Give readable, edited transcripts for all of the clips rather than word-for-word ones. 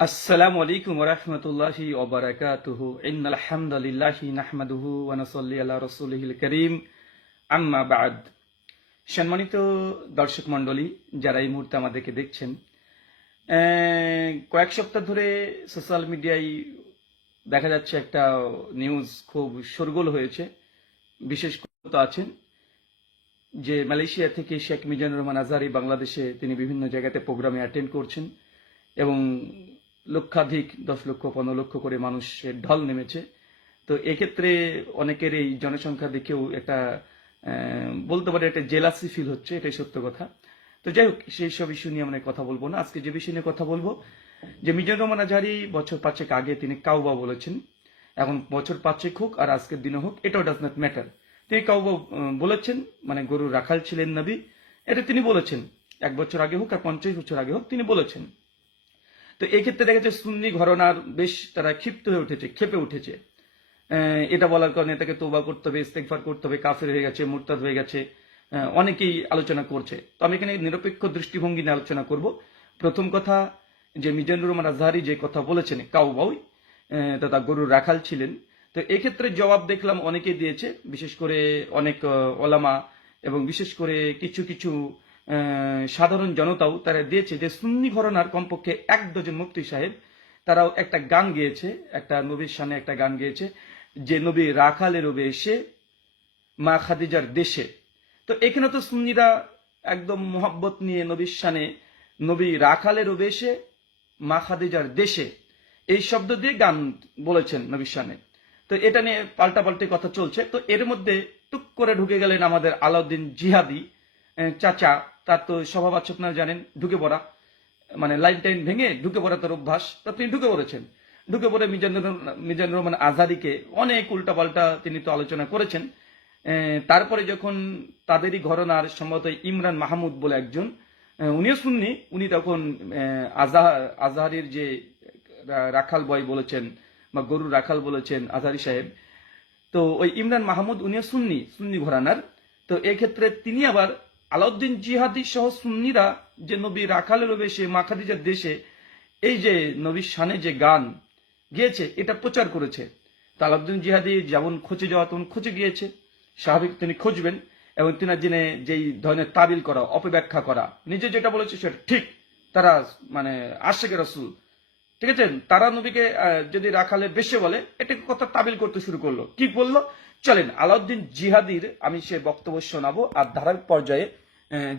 আসসালামু আলাইকুম ওয়া রাহমাতুল্লাহি ওয়া বারাকাতুহু। ইন্নাল হামদালিল্লাহি নাহমাদুহু ওয়া নুসাল্লি আলা রাসূলিহিল কারীম। আম্মা বা'দ। সম্মানিত দর্শক মণ্ডলী, যারা এই মুহূর্তে আমাদেরকে দেখছেন, কয়েক সপ্তাহ ধরে সোশ্যাল মিডিয়ায় দেখা যাচ্ছে একটা নিউজ খুব শোরগোল হয়েছে। বিশেষ করে আছেন যে মালয়েশিয়া থেকে শেখ মিজানুর রহমান আজহারী বাংলাদেশে তিনি বিভিন্ন জায়গাতে প্রোগ্রামে অ্যাটেন্ড করছেন এবং লক্ষাধিক 10 লক্ষ 15 লক্ষ করে মানুষের ঢল নেমেছে। তো এক্ষেত্রে অনেকের এই জনসংখ্যা দেখেও একটা বলতে পারে একটা জেলাসি ফিল হচ্ছে, এটাই সত্য কথা। তো যাই হোক, সেই সব ইস্যু নিয়ে আমরা কথা বলবো না। আজকে যে বিষয় নিয়ে কথা বলবো, যে মিজানুর রহমান আজহারী বছর 5 আগে তিনি কাউবা বলেছেন। এখন বছর 5 হোক আর আজকের দিনে হোক, এটাও ডাজ নট ম্যাটার। তিনি কাউবা বলেছেন, মানে গরুর রাখাল ছিলেন নবী, এটা তিনি বলেছেন। 1 বছর আগে হোক আর 50 বছর আগে হোক, তিনি বলেছেন। তো এক্ষেত্রে দেখা যাচ্ছে সুন্নি ঘরানার বেশ তারা ক্ষিপ্ত হয়ে উঠেছে, ক্ষেপে উঠেছে। এটা বলার কারণে তাকে তওবা করতে হবে, ইস্তেগফার করতে হবে, কাফের হয়ে গেছে, মুরতাদ হয়ে গেছে, অনেকেই আলোচনা করছে। তো আমি এখানে নিরপেক্ষ দৃষ্টিভঙ্গি নিয়ে আলোচনা করব। প্রথম কথা, যে মিজানুর রহমান আজহারী যে কথা বলেছেন কাউবাই তথা গরুর রাখাল ছিলেন, তো এক্ষেত্রে জবাব দেখলাম অনেকেই দিয়েছে, বিশেষ করে অনেক ওলামা এবং বিশেষ করে কিছু কিছু সাধারণ জনতাও তারা দিয়েছে যে সুন্নি ঘরানার কমপক্ষে 1 ডজন মুফতি সাহেব তারাও একটা গান গেয়েছে, একটা নবীর শানে একটা গান গেয়েছে, যে নবী রাখালের বেশে মা খাদিজার দেশে। তো এখানে তো সুন্নিরা একদম মোহাব্বত নিয়ে নবীর শানে নবী রাখালের বেশে মা খাদিজার দেশে এই শব্দ দিয়ে গান বলেছেন নবীর শানে। তো এটা নিয়ে পাল্টাপাল্টি কথা চলছে। তো এর মধ্যে টুক করে ঢুকে গেলেন আমাদের আলাউদ্দিন জিহাদি চাচা। তার তো স্বভাব আছে, আপনারা জানেন, ঢুকে পড়া, মানে লাইন টাইন ভেঙে ঢুকে পড়া তার অভ্যাস। তা তিনি ঢুকে পড়েছেন। ঢুকে পড়ে মিজানুর রহমান আজহারীকে অনেক উল্টাপাল্টা তিনি তো আলোচনা করেছেন। তারপরে যখন তাদেরই ঘরানার সম্ভবত ইমরান মাহমুদ বলে একজন, উনিও সুন্নি, উনি তখন আজহারীর যে রাখাল বয় বলেছেন বা গরুর রাখাল বলেছেন আজহারী সাহেব, তো ওই ইমরান মাহমুদ উনিও সুন্নি ঘরানার। তো এক্ষেত্রে তিনি আবার আলাউদ্দিন জিহাদি সহ সুন্নিরা যে নবী রাখালের বেশে মা খাদিজার দেশে এই যে নবীর শানে যে গান গিয়েছে এটা প্রচার করেছে। তো আলাউদ্দিন জিহাদি যেমন খোঁজে যাওয়া তেমন খোঁজে গিয়েছে, স্বাভাবিক তিনি খুঁজবেন এবং তিনার জেনে যেই ধরনের তাবিল করা, অপব্যাখ্যা করা, নিজে যেটা বলেছে সেটা ঠিক, তারা মানে আশেকে রাসূল, ঠিক আছে, তারা নবীকে যদি রাখালের বেশে বলে, এটাকে কথা তাবিল করতে শুরু করলো। কি বললো, চলেন আলাউদ্দিন জিহাদির আমি সে বক্তব্য শোনাবো আর ধারাবাহিক পর্যায়ে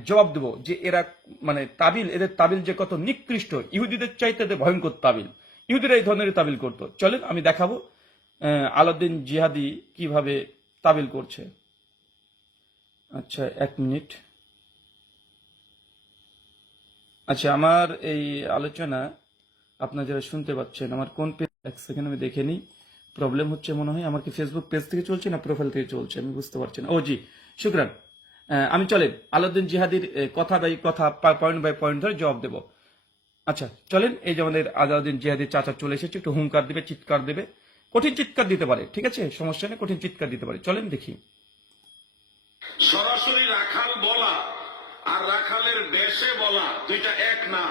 জবাব দেবো যে এরা মানে তাবিল, এদের তাবিল যে কত নিকৃষ্ট, ইহুদিদের চাইতে ভয়ঙ্কর তাবিল, ইহুদিরা এই ধরনের তাবিল করতো। চলেন আমি দেখাবো আলাউদ্দিন জিহাদি কিভাবে তাবিল করছে। আচ্ছা 1 মিনিট। আচ্ছা, আমার এই আলোচনা আপনারা যারা শুনতে পাচ্ছেন, আমার কোন পেজ, 1 সেকেন্ড আমি দেখে নিই। প্রবলেম হচ্ছে মনে হয়, আমার কি ফেসবুক পেজ থেকে চলছে না প্রোফাইল থেকে চলছে, আমি বুঝতে পারছি না। ও জি, শুক্রান। আমি চলেন আলাউদ্দিন জিহাদির কথা বাই কথা, পয়েন্ট বাই পয়েন্ট ধরে জবাব দেব। আচ্ছা চলেন, এই যে আমাদের আলাউদ্দিন জিহাদির চাচা চলে এসেছে, একটু হুঙ্কার দিবে, চিৎকার দেবে, কঠিন চিৎকার দিতে পারে, ঠিক আছে, সমস্যা নেই, কঠিন চিৎকার দিতে পারে। চলেন দেখি। সরাসরি রাখাল বলা আর রাখালের দেশে বলা দুইটা এক না।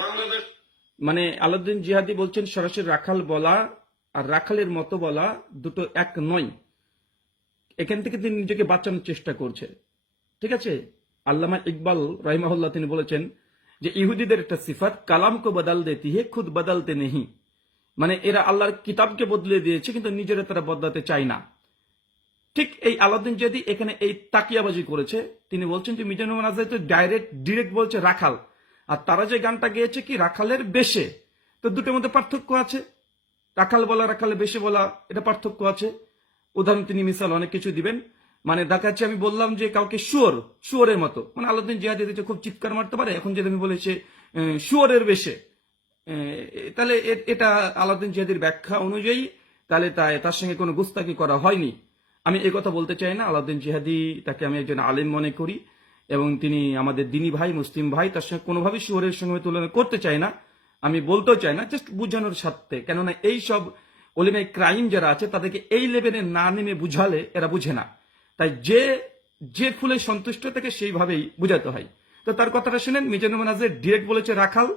বাংলাদেশ মানে আলাউদ্দিন জিহাদি বলছেন সরাসরি রাখাল বলা আর রাখালের মতো বলা দুটো এক নয়। এখান থেকে তিনি নিজেকে বাঁচানোর চেষ্টা করছে, ঠিক আছে। আল্লামা ইকবাল রাহিমাহুল্লাহ তিনি বলেছেন যে ইহুদিদের একটা সিফাত, কালাম কো বদল দেতি হে খুদ বদলতে নেহি, মানে এরা আল্লাহর কিতাবকে বদলে দিয়েছে কিন্তু নিজেরা তারা বদলাতে চায় না। ঠিক এই আলাউদ্দিন জিহাদি এখানে এই তাকিয়াবাজি করেছে। তিনি বলছেন যে মিজানুর রহমান আজহারী তো ডিরেক্ট বলছে রাখাল, আর তারা যে গানটা গেয়েছে কি রাখালের বেশে। তো দুটোর মধ্যে পার্থক্য আছে, রাখাল বলা রাখালের বেশে বলা, এটা পার্থক্য আছে। উদাহরণ তিনি মিসাল অনেক কিছু দিবেন, মানে দেখাচ্ছে আমি বললাম যে কাউকে শুয়োরের মতো, মানে আলাউদ্দিন জিহাদি খুব চিৎকার মারতে পারে, এখন যদি আমি বলেছি শুয়োরের বেশে, তাহলে এটা আলাউদ্দিন জিহাদির ব্যাখ্যা অনুযায়ী তাহলে তার সঙ্গে কোনো গুস্তাকি করা হয়নি। আমি এই কথা বলতে চাই না। আলাউদ্দিন জিহাদি, তাকে আমি একজন আলেম মনে করি এবং তিনি আমাদের দিনী ভাই, মুসলিম ভাই, তার সঙ্গে কোনোভাবেই শুয়োরের সঙ্গে তুলনা করতে চাই না, আমি বলতেও চাই না, জাস্ট বুঝানোর স্বার্থে। কেননা এই সব ওলেমায়ে ক্রাইম যারা আছে তাদেরকে এই লেভেলে না নেমে বুঝালে এরা বুঝে না। তাই যে ফুলে সন্তুষ্ট থাকে সেইভাবেই বুঝাতে হয়। তো তার কথাটা শুনেন, মিজানুর রহমান আজহারী ডিরেক্ট বলেছে রাখাল,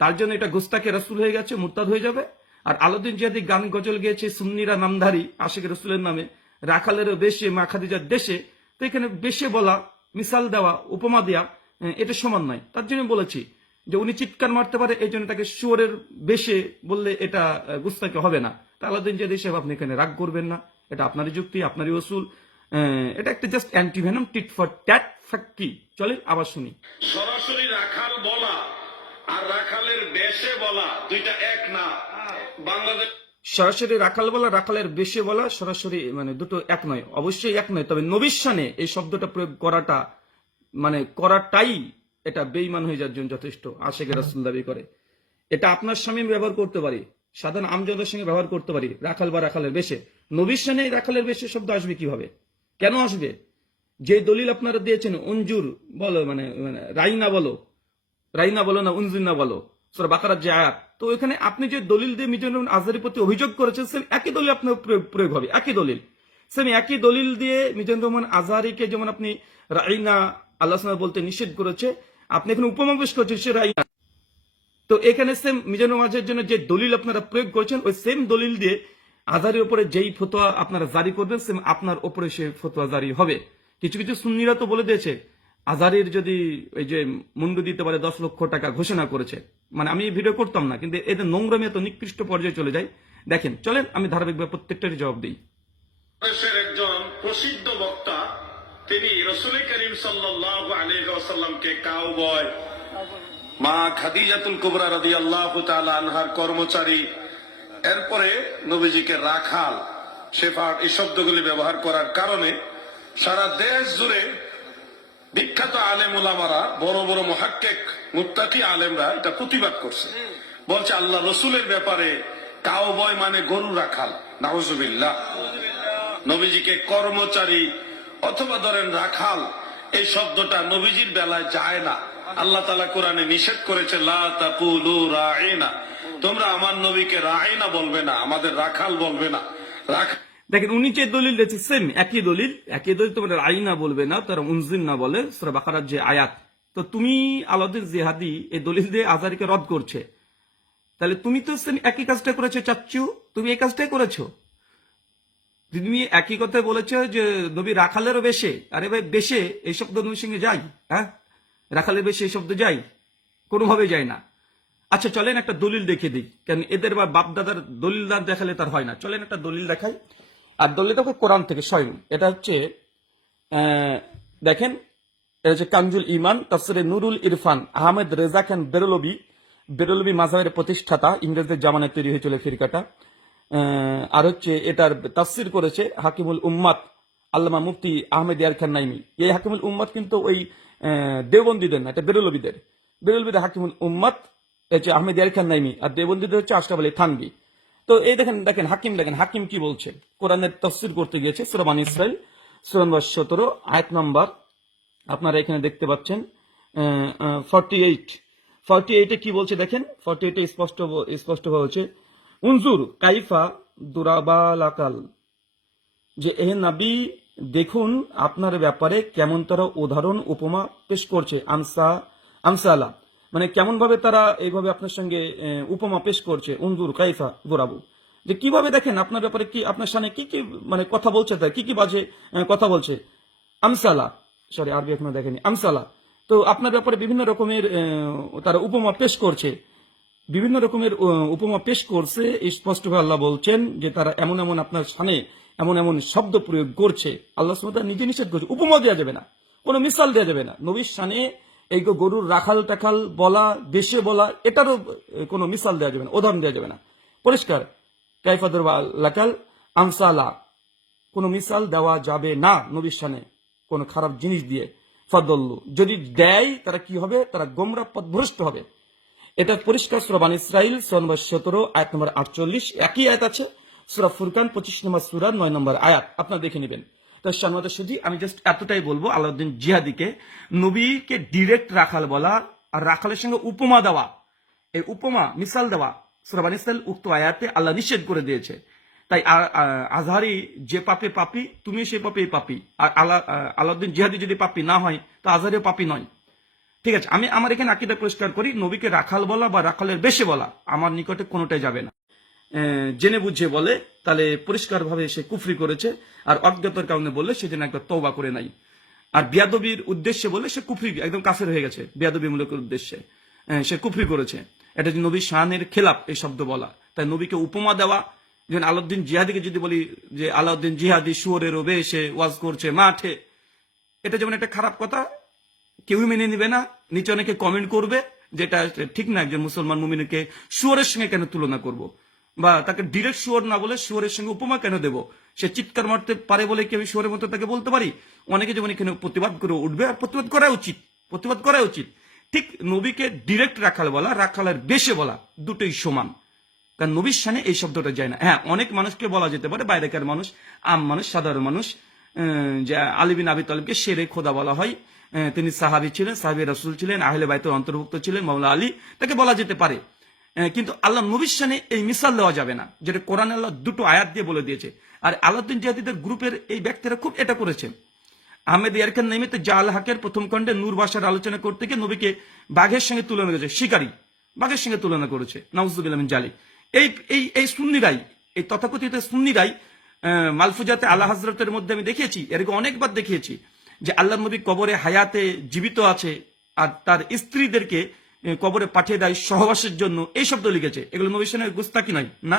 তার জন্য এটা গোস্তাকে রসুল হয়ে গেছে, মুরতাদ হয়ে যাবে। আর আলাউদ্দিন জিহাদি গান গজল গেয়েছে সুন্নিরা নামধারী আশিক রসুলের নামে, রাখালেরও বেশে, মা খাদিজার দেশে। তো এখানে বেশে বলা, মিসাল দেওয়া, উপমা দেওয়া এটা সমান নয়। তার জন্য বলেছি যে উনি চিৎকার মারতে পারে, এই জন্য তাকে শুয়োরের বেশে বললে এটা গুস্তাকে হবে না। তা আলাউদ্দিন জিহাদি সাহেব আপনি এখানে রাগ করবেন না, এটা আপনারই যুক্তি, আপনারই ওসুল। এটা একটা just antivenom, tit for tat factory. চলেন আবার শুনি। সরাসরি রাখাল বলা আর রাখালের বেশে বলা দুইটা এক না। বাংলাদেশ সরাসরি রাখাল বলা, রাখালের বেশে বলা সরাসরি মানে দুটো এক নয়, অবশ্যই এক নয়। তবে নবীর শানে এই শব্দটা প্রয়োগ করাটা মানে করাটাই এটা বেঈমান হয়ে যাওয়ার জন্য যথেষ্ট। আশিক রাসূল দাবি করে এটা আপনার স্বামী ব্যবহার করতে পারি, সাধারণ আমজদের সঙ্গে ব্যবহার করতে পারি, রাখাল বা রাখালের বেশে। নবীর শানে রাখালের বেশে শব্দ আসবে কিভাবে, কেন আসবে? যে দলিল আপনারা দিয়েছেন অঞ্জুর বলো মানে রাইনা বলো, রাইনা বলো না উনজুর না বলো, সূরা বাকারার যে আয়াত, তো এখানে আপনি যে দলিল দিয়ে মিজানুর রহমান আজহারীর প্রতি অভিযোগ করেছেন সেম একই দলিল আপনার প্রয়োগ হবে, একই দলিল। সেম একই দলিল দিয়ে মিজানুর রহমান আজহারীকে যেমন আপনি রাইনা আল্লাহ সুবহানাহু বলতে নিষেধ করেছে, আপনি এখানে উপমা পেশ করছেন সে রাইনা। তো এখানে সেম মিজানুর রহমান আজহারীর জন্য যে দলিল আপনারা প্রয়োগ করেছেন, ওই সেম দলিল দিয়ে আজহারীর উপরে যেই ফতোয়া আপনারা জারি করবেন সেম আপনার উপরে সে ফতোয়া জারি হবে। কিছু কিছু সুন্নিরা তো বলে দিয়েছে আজহারীর যদি এই যে মুন্ডু দিতে পারে 10 লক্ষ টাকা ঘোষণা করেছে। মানে আমি এই ভিডিও করতাম না, কিন্তু এদের নোংরামি এত নিকৃষ্ট পর্যায়ে চলে যায়। দেখেন চলেন আমি ধারাবাহিকভাবে প্রত্যেকটারই জবাব দিই। দেশের একজন প্রসিদ্ধ বক্তা, তিনি রাসূল করিম সাল্লাল্লাহু আলাইহি ওয়াসাল্লামকে কাউবয়, মা খাদিজাতুল কুবরা রাদিয়াল্লাহু তাআলা আনহার কর্মচারী, এরপরে নবীজিকে রাখাল, শেফার্ড এই শব্দগুলি ব্যবহার করার কারণে সারা দেশ জুড়ে বিখ্যাত আলেম ওলামারা, বড় বড় মুহাক্কিক মুত্তাকি আলেমরা এটা প্রতিবাদ করছে। বলছে আল্লাহ রসুলের ব্যাপারে কাউবয় মানে গরু রাখাল, নাউজুবিল্লাহ। নবীজিকে কর্মচারী অথবা ধরেন রাখাল, এই শব্দটা নবীজির বেলায় যায় না। আল্লাহ তাআলা কোরআনে নিষেধ করেছে লা তাকুলু রাঈনা, তোমরা আমার নবীকে রাঈনা বলবে না, আমাদের রাখাল বলবে না। দেখেন উনি যে দলিল দিয়েছে সেম একই দলিল, তোমাদের আইনা বলবে না, তারা উনজিন না বলে, সূরা বাকারার যে আয়াত। তো তুমি আলাউদ্দিন জিহাদি এই দলিল দিয়ে আজহারীকে রদ করছে, তাহলে তুমি তো সেম একই কাজটা করেছো চাচ্চু, তুমি এই কাজটাই করেছো। তুমি একই কথা বলেছো যে নবী রাখালেরও বেশে, আরে ভাই বেশে এই শব্দ নবীর সঙ্গে যাই? হ্যাঁ, রাখালের বেশে এই শব্দ যাই? কোনোভাবে যায় না। আচ্ছা চলেন একটা দলিল দেখিয়ে দিই, কেন এদের বা বাপদাদার দলিল না দেখালে তার হয় না। চলেন একটা দলিল দেখাই, আর দলিল দেখো কোরআন থেকে স্বয়ং। এটা হচ্ছে দেখেন, এটা হচ্ছে কানজুল ইমান, তাফসিরে নুরুল ইরফান, আহমেদ রেজা খান বেরলভী মাযহাবের প্রতিষ্ঠাতা, ইংরেজদের জামানায় তৈরি হয়েছিল ফিরকাটা। আর হচ্ছে এটার তাফসির করেছে হাকিমুল উম্মাত আল্লামা মুফতি আহমেদ ইয়ার খান নাইমি। এই হাকিমুল উম্মাত কিন্তু ওই দেওবন্দীদের না, এটা বেরলভীদের হাকিমুল উম্মাত হচ্ছে আহমেদ ইয়ার খান নাইমি, আর দেওবন্দীদের হচ্ছে আশরাফ আলী থানভী। তো এই দেখেন হাকিম কি বলছে, কোরআনের তাফসীর করতে গিয়েছে সূরা বানী ইসরাইল সূরা নম্বর 17 আয়াত নাম্বার আপনারা এখানে দেখতে পাচ্ছেন 48 কি বলছে দেখেন। 48 স্পষ্ট হচ্ছে উনজুর কাইফা দুরাবালাকাল, যে এ নবী দেখুন আপনার ব্যাপারে কেমন তারা উদাহরণ উপমা পেশ করছে। আমসালা মানে কেমন ভাবে তারা এইভাবে আপনার সঙ্গে উপমা পেশ করছে। উনজুর কাইফা দুরাবু, যে কিভাবে দেখেন আপনার ব্যাপারে কি আপনার সামনে কি কি মানে কথা বলছে, তাই কি বাজে কথা বলছে। আমসালা, সরি আরবি এখনো দেখেনি, আমসালা। তো আপনার ব্যাপারে বিভিন্ন রকমের তারা উপমা পেশ করছে, বিভিন্ন রকমের উপমা পেশ করছে। স্পষ্টভাবে আল্লাহ বলছেন যে তারা এমন আপনার সামনে এমন শব্দ প্রয়োগ করছে। আল্লাহ সুবহানাহু ওয়া তাআলা নিজে নিষেধ করছে, উপমা দেওয়া যাবে না, কোনো মিসাল দেওয়া যাবে না। নবীর শানে এই গরুর রাখাল টাখাল বলা, বেশে বলা, এটারও কোনো মিসাল দেওয়া যাবে না, উদাহরণ দেওয়া যাবে না। পরিষ্কার কাইফাদুর লাকাল আমসালা, কোনো মিসাল দেওয়া যাবে না নবীর শানে কোনো খারাপ জিনিস দিয়ে। ফাদল্লু, যদি দেয় তারা কি হবে, তারা গোমরাহ পথভ্রষ্ট হবে। এটা পরিষ্কার সূরা বানী ইসরাইল সূরা নম্বর 17 আয়াত নম্বর 48, একই আয়াত আছে সূরা ফুরকান 25 নম্বর সূরা 9 নম্বর আয়াত, আপনারা দেখে নেবেন। তো সম্মানিত সুধী, আমি জাস্ট এতটাই বলবো, আলাউদ্দিন জিহাদিকে নবীকে ডিরেক্ট রাখাল বলা আর রাখালের সঙ্গে উপমা দেওয়া, এই উপমা মিসাল দেওয়া সূরা বানী ইসরাইল উক্ত আয়াতে আল্লাহ নিষেধ করে দিয়েছে। তাই আজহারী যে পাপে পাপী, তুমি সেই পাপে পাপী। আর আলাউদ্দিন জিহাদি যদি পাপী না হয় তো আজহারীও পাপী নয়। ঠিক আছে, আমি আমার এখানে আকীদা পরিষ্কার করি, নবীকে রাখাল বলা বা রাখালের বেশে বলা আমার নিকটে কোনোটাই যাবে না। জেনে বুঝে বলে তাহলে পরিষ্কারভাবে সে কুফরি করেছে, আর অজ্ঞতার কারণে বললে সে যেন একবার তওবা করে নাই। আর বিয়াদবির উদ্দেশ্যে বলে সে কুফরি, একদম কাফের হয়ে গেছে, বিয়াদবিমূলকের উদ্দেশ্যে সে কুফরি করেছে। এটা যে নবীর শানের খেলাপ এই শব্দ বলা। তাই নবীকে উপমা দেওয়া, যেমন আলাউদ্দিন জিহাদিকে যদি বলি যে আলাউদ্দিন জিহাদি শুয়োরের রোবে এসে ওয়াজ করছে মাঠে, এটা যেমন একটা খারাপ কথা, কেউই মেনে নিবে না, নিচে অনেকে কমেন্ট করবে যেটা ঠিক না, একজন মুসলমান মুমিনকে শুয়োরের সঙ্গে কেন তুলনা করব, বা তাকে ডিরেক্ট শুয়োর না বলে শুয়োরের সঙ্গে উপমা কেন দেব, সে চিৎকার মারতে পারে বলে কি আমি শুয়োরের মতো তাকে বলতে পারি? অনেকে যেমন এখানে প্রতিবাদ করে উঠবে, আর প্রতিবাদ করা উচিত, প্রতিবাদ করা উচিত। ঠিক নবীকে ডিরেক্ট রাখাল বলা, রাখালের বেশে বলা দুটোই সমান, কারণ নবীর শানে এই শব্দটা যায় না। হ্যাঁ, অনেক মানুষকে বলা যেতে পারে, বাইরেকার মানুষ, আম মানুষ, সাধারণ মানুষ, যে আলী বিন আবি তালিবকে শেরে খোদা বলা হয়, তিনি সাহাবী ছিলেন, সাহাবী রাসূল ছিলেন, আহলে বাইতের অন্তর্ভুক্ত ছিলেন, মাওলা আলী, তাকে বলা যেতে পারে। কিন্তু আল্লাহ নবীর শানে এই মিসাল দেওয়া যাবে না, যেটা কোরআন আল্লাহ দুটো আয়াত দিয়ে বলে দিয়েছে। আর আলাউদ্দিন জিহাদিদের গ্রুপের এই ব্যক্তিরা খুব এটা করেছেন। আহমেদ ইয়ারখান নাইমিতে জাল হাকের প্রথম খণ্ডে নূর ভাষার আলোচনা করতে গিয়ে নবীকে বাঘের সঙ্গে তুলনা করেছে, শিকারী বাঘের সঙ্গে তুলনা করেছে, নাউজুবিল্লাহ মিন জালিক। এই এই এই সুন্নিরাই, এই তথাকথিত সুন্নিরাই মালফুজাতে আল্লাহ হযরতের মধ্যে আমি দেখিয়েছি, এরকম অনেকবার দেখিয়েছি যে আল্লাহ নবী কবরে হায়াতে জীবিত আছে, আর তার স্ত্রীদেরকে কবরে পাঠিয়ে দেয় সহবাসের জন্য, এই শব্দ লিখেছে। এগুলো নবী সানের গুস্তাকি নয় না,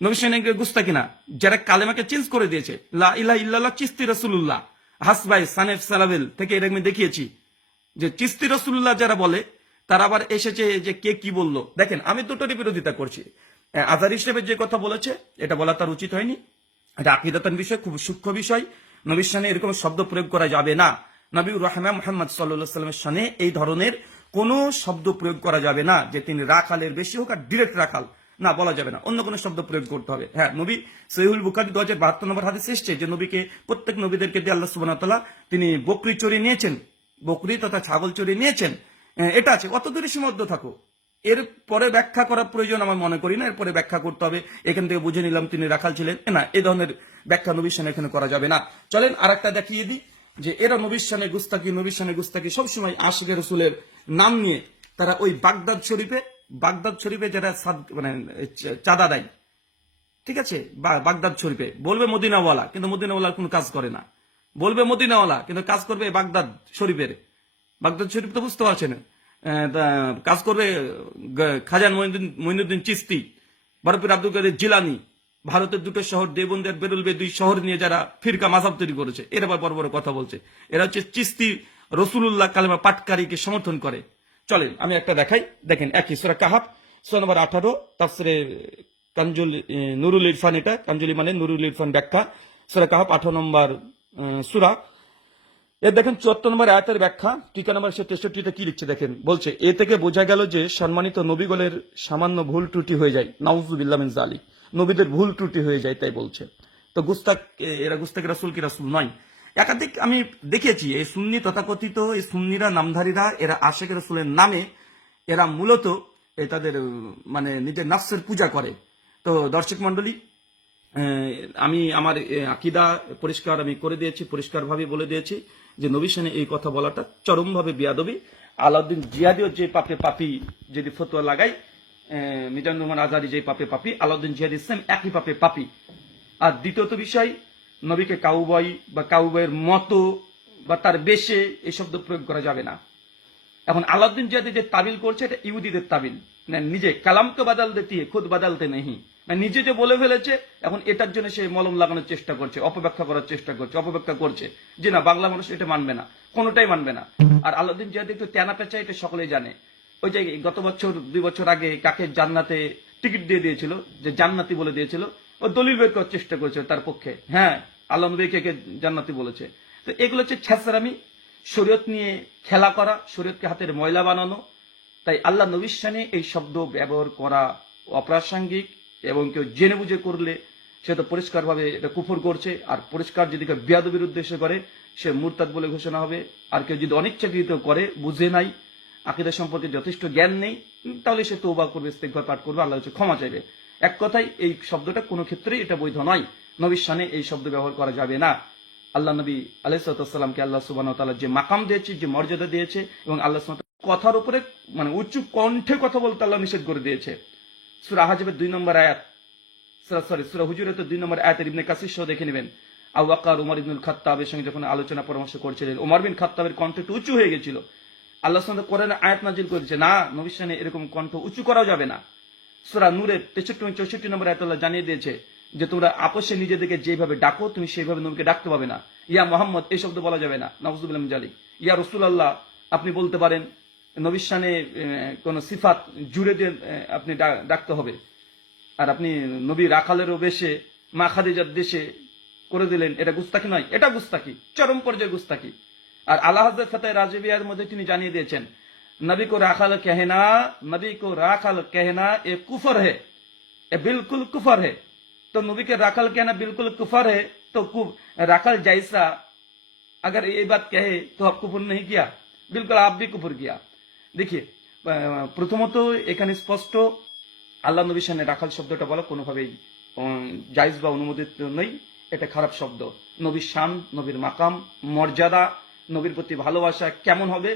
নবী সানের গুস্তাকি না। যারা কালেমাকে চেঞ্জ করে দিয়েছে, লা ইলাহা ইল্লাল্লাহ চিস্তি রাসূলুল্লাহ, হাসবাই সানেফ সালাবেল থেকে এরকম দেখিয়েছি যে চিস্তি রাসূলুল্লাহ যারা বলে, তারা আবার এসেছে যে কে কি বললো। দেখেন, আমি দুটোরই বিরোধিতা করছি। আজহার হিসেবে যে কথা বলেছে এটা বলা তার উচিত হয়নি, এটা আকীদাতান বিষয়, খুব সূক্ষ্ম বিষয়। নবীর শানে এরকম শব্দ প্রয়োগ করা যাবে না। নবীউর রহমা মুহাম্মদ সাল্লাল্লাহু আলাইহি ওয়াসাল্লামের শানে এই ধরনের কোনো শব্দ প্রয়োগ করা যাবে না, যে তিনি রাখালের বেশি হোক আর ডিরেক্ট রাখাল না, বলা যাবে না, অন্য কোনো শব্দ প্রয়োগ করতে হবে। হ্যাঁ, নবী সহিহুল বুখারী 2072 নম্বর হাদিস এসেছে যে নবীকে, প্রত্যেক নবীদেরকে দিয়ে আল্লাহ সুবহানাহু ওয়া তাআলা তিনি বকরি চড়িয়ে নিয়েছেন, বকরি তথা ছাগল চড়িয়ে নিয়েছেন। এটা আছে, অত দূরে সীমাবদ্ধ থাকো। এর পরে ব্যাখ্যা করার প্রয়োজন আমার মনে করি না, এরপরে ব্যাখ্যা করতে হবে এখান থেকে বুঝে নিলাম তিনি রাখাল ছিলেন, না, এই ধরনের ব্যাখ্যা নবীর শানে এখানে করা যাবে না। চলেন আর একটা দেখিয়ে দিই যে এরা নবীর শানে গুস্তাকি, নবীর শানে গুস্তাকি সবসময় আশিকে রাসূলের নাম নিয়ে তারা ওই বাগদাদ শরীফে যারা মানে চাঁদা দেয়, ঠিক আছে, বাগদাদ শরীফে বলবে মদিনাওয়ালা, কিন্তু মদিনাওয়ালার কোনো কাজ করে না, বলবে মদিনাওয়ালা কিন্তু কাজ করবে বাগদাদ শরীফের। বাগদাদ শরীফ তো বুঝতে পারছেন, কাজ করবে খাজা মঈনুদ্দিন চিশতি, বরফির আব্দুল কাদের জিলানী, ভারতের দুটো শহর দেওবন্দি আর বেরুলবে, দুই শহর নিয়ে যারা ফিরকা মাযহাব তৈরি করেছে, এরা আবার বড় বড় কথা বলছে, এরা হচ্ছে চিশতি রাসূলুল্লাহ কালেমা পাটকারীকে সমর্থন করে। চলেন আমি একটা দেখাই, দেখেন একই সূরা কাহাফ সূরা নম্বর 18, তাফসিরে কানজুল নুরুল ইরফান, এটা কানজুলি মানে নুরুল ইরফান ব্যাখ্যা, সূরা কাহাফ 18 নম্বর সূরা, এর দেখেন 74 নম্বর আয়াতের ব্যাখ্যা, টিকা নম্বর 63তে কি লিখছে দেখেন, বলছে এ থেকে বোঝা গেল যে সম্মানিত নবীগণের সামান্য ভুল ত্রুটি হয়ে যায়, নাউজুবিল্লাহ মিন যালিক, নবীদের ভুল ত্রুটি হয়ে যায়, তাই বলছে। তো গুস্তাক, এরা গুস্তাক রাসূল কি রাসূল নয়। একাধিক আমি দেখিয়েছি এই সুন্নি তথাকথিত এই সুন্নিরা নামধারীরা, এরা আশিকে রাসূলের নামে এরা মূলত তাদের মানে নিজের নফসের পূজা করে। তো দর্শক মণ্ডলী, আমি আমার আকীদা পরিষ্কার আমি করে দিয়েছি, পরিষ্কারভাবে বলে দিয়েছি যে নবীর শানে এই কথা বলাটা চরমভাবে বিয়াদবি। আলাউদ্দিন জিহাদিও যে পাপে পাপি যদি ফতোয়া লাগাই, মিজানুর রহমান আজহারী যে পাপে পাপি, আলাউদ্দিন জিহাদি ইসলাম একই পাপে পাপি। আর দ্বিতীয়ত বিষয়, নবীকে কাউবয় বা কাউবয়ের মতো বা তার বেশে এই শব্দ প্রয়োগ করা যাবে না। এখন আলাউদ্দিন জিহাদি যে তাবিল করছে এটা ইহুদিদের তাবিল, না নিজে কালামকে বাদাল দেতি খুদ বাদালতে নেই, না নিজে যে বলে ফেলেছে, এখন এটার জন্য সে মলম লাগানোর চেষ্টা করছে, অপব্যাখ্যা করার চেষ্টা করছে, অপব্যাখ্যা করছে যে না বাংলা মানুষ এটা মানবে না, কোনোটাই মানবে না। আর আলাউদ্দিন জিহাদি একটু তেনা পেঁচা, এটা সকলেই জানে। ওই যে গত বছর 2 বছর আগে কাকে জান্নাতে টিকিট দিয়ে দিয়েছিল, যে জান্নাতি বলে দিয়েছিল, ও দলিল বের করার চেষ্টা করেছে তার পক্ষে, হ্যাঁ আল্লাহ নবী কে জান্নাতি বলেছে। তো এগুলো হচ্ছে ছ্যাঁচড়ামি, শরীয়ত নিয়ে খেলা করা, শরীয়তকে হাতের ময়লা বানানো। তাই আল্লাহ নবীর শানে এই শব্দ ব্যবহার করা অপ্রাসঙ্গিক, এবং কেউ জেনে বুঝে করলে সে তো পরিষ্কারভাবে এটা কুফর করছে। আর পরিষ্কার যদি কেউ বিয়াদবির উদ্দেশ্য করে সে মুরতাদ বলে ঘোষণা হবে। আর কেউ যদি অনিচ্ছাকৃত করে, বুঝে নাই, আকীদা সম্পর্কে যথেষ্ট জ্ঞান নেই, তাহলে সে তওবা করবে, ইস্তিগফার পাঠ করবে, আল্লাহর কাছে ক্ষমা চাইবে। এক কথায় এই শব্দটা কোনো ক্ষেত্রেই এটা বৈধ নয়, নবীর শানে এই শব্দ ব্যবহার করা যাবে না। আল্লাহ নবী আলাইহিসসালামকে আল্লাহ সুবহানাহু ওয়া তাআলা যে মাকাম দিয়েছে, যে মর্যাদা দিয়েছে, এবং আল্লাহ সুবহানাহু ওয়া তাআলা কথার উপরে মানে উচ্চ কণ্ঠে কথা বলতে আল্লাহ নিষেধ করে দিয়েছে। সূরা আহজাবের 2 নম্বর আয়াত, সূরা হুজুরাতের 2 নম্বর আয়াতের ইবনে কাসির সহ দেখে নেবেন। আবু বকর উমর ইবনুল খাত্তাবের সঙ্গে যখন আলোচনা পরামর্শ করছিলেন, ওমর বিন খাত্তাবের কণ্ঠ একটু উঁচু হয়ে গেছিল। আল্লাহ সুবহানাহু ওয়া তাআলা কোরআনে আয়াত নাযিল করেছে, না নবীর শানে এরকম কণ্ঠ উঁচু করাও যাবে না। সূরা নূরের 63 এবং 64 নম্বর আয়াতে আল্লাহ জানিয়ে দিয়েছে যে তোমরা আপোষে নিজেদেরকে যেভাবে ডাকো তুমি সেইভাবে নবীকে ডাকতে পাবে না। ইয়া মুহাম্মদ এই শব্দ বলা যাবে না, নাউযুবিল্লাহ মিন জালিক। ইয়া রাসূলুল্লাহ আপনি বলতে পারেন, নবীর শানে কোন সিফাত জুড়ে দিয়ে আপনি ডাকতে হবে। আর আপনি নবী রাখালেরও বেশে মা খাদিজার দেশে করে দিলেন, এটা গুস্তাকি নয়, এটা গুস্তাকি, চরম পর্যায়ে গুস্তাকি। আর আল্লাহ হযরত ফাতাহ রাজিবিয়ার মধ্যে তিনি জানিয়ে দিয়েছেন, नबी को राखाल कहना, नबी को राखाल कहना ये कुफर है, ये बिल्कुल कुफर है। तो नबी के राखाल कहना बिल्कुल कुफर है, तो राखाल जैसा अगर ये बात कहे तो आप कुफर नहीं किया, बिल्कुल आप भी कुफर किया। देखिए প্রথমত এখানে স্পষ্ট আল্লাহ নবীর সামনে রাখাল শব্দটা বলা কোনোভাবেই জায়েজ বা অনুমোদিত নয়, এটা খারাপ শব্দ। নবীর শান, নবীর মাকাম, মর্যাদা, নবীর প্রতি ভালোবাসা কেমন হবে,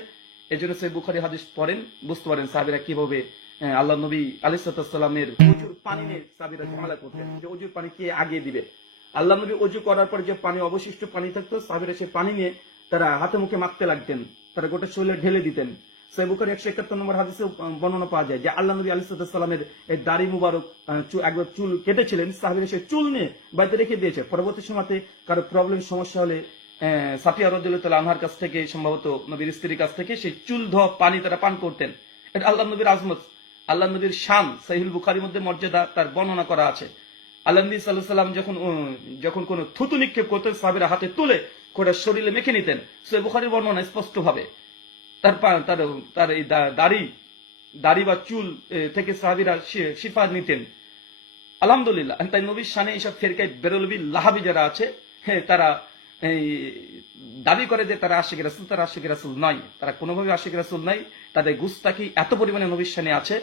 এজন্য সহিহ বুখারী হাদিস পড়েন, বুঝতে পারেন সাহাবীরা কিভাবে আল্লাহ নবী আলাইহিস সালামের ওযুর পানি নিয়ে সাহাবীরা ঝামেলা করতেন যে ওযুর পানি কে আগে দিবে। আল্লাহ নবী ওযু করার পর যে পানি অবশিষ্ট পানি থাকতো, সাহাবীরা সেই পানি নিয়ে তারা হাতে মুখে মাখতে লাগতেন, তারা গোটা শরীরে ঢেলে দিতেন। সহিহ বুখারী 171 নম্বর হাদিসে বর্ণনা পাওয়া যায় যে আল্লাহ নবী আলাইহিস সালামের এই দাড়ি মুবারক একবার চুল কেটেছিলেন, সাহাবীরা সেই চুল নিয়ে বাড়িতে রেখে দিয়েছে। পরবর্তী সময়তে কারো প্রবলেম সমস্যা হলে সাফিয়া রাদিয়াল্লাহু তাআলা আনহার কাছ থেকে, সম্ভবত নবীর স্ত্রীর কাছ থেকে সেই চুল ধোয়া পানি তারা পান করতেন। এটা আল্লাহ নবীর আজমত, আল্লাহ নবীর শান, সহিহ বুখারীর মধ্যে মর্যাদা তার বর্ণনা করা আছে। আল্লাহ নবী সাল্লাল্লাহু আলাইহি সাল্লাম যখন কোন থুতু নিক্ষেপ করতেন, সাহাবীরা হাতে তুলে করে শরীরে মেখে নিতেন। সহিহ বুখারীর বর্ণনা স্পষ্টভাবে তার এই দাড়ি বা চুল থেকে সাহাবীরা শিফা নিতেন। আলহামদুলিল্লাহ। তাই নবীর শানে এইসব ফেরকায় বেরলভী লাহাবি যারা আছে, তারা এই দাবি করে যে তারা আশিক রাসূল, তারা আশিক রাসূল নয়, তারা কোনোভাবে আশিক রাসূল নয়। তাদের গুস্তাকি এত পরিমাণে নবীর শানে আছে,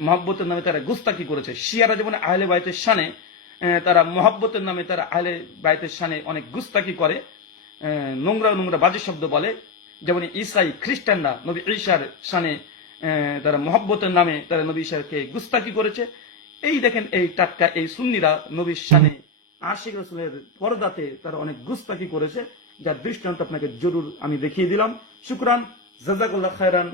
মহব্বতের নামে তারা গুস্তাকি করেছে। শিয়ারা যেমন আহলে বাইতের শানে, তারা মহব্বতের নামে তারা আহলে বাইতের শানে অনেক গুস্তাকি করে, নোংরা নোংরা বাজে শব্দ বলে। যেমন ঈসাই খ্রিস্টানরা নবী ঈসার শানে তারা মহব্বতের নামে তারা নবী ঈসাকে গুস্তাকি করেছে। এই দেখেন এই টাটকা এই সুন্নিরা নবীর শানে আশিক রাসূলের পর্দাতে তারা অনেক গুস্তাকি করেছে, যার দৃষ্টান্ত আপনাকে জরুর আমি দেখিয়ে দিলাম। শুকরান, জাযাকাল্লাহ খায়রান।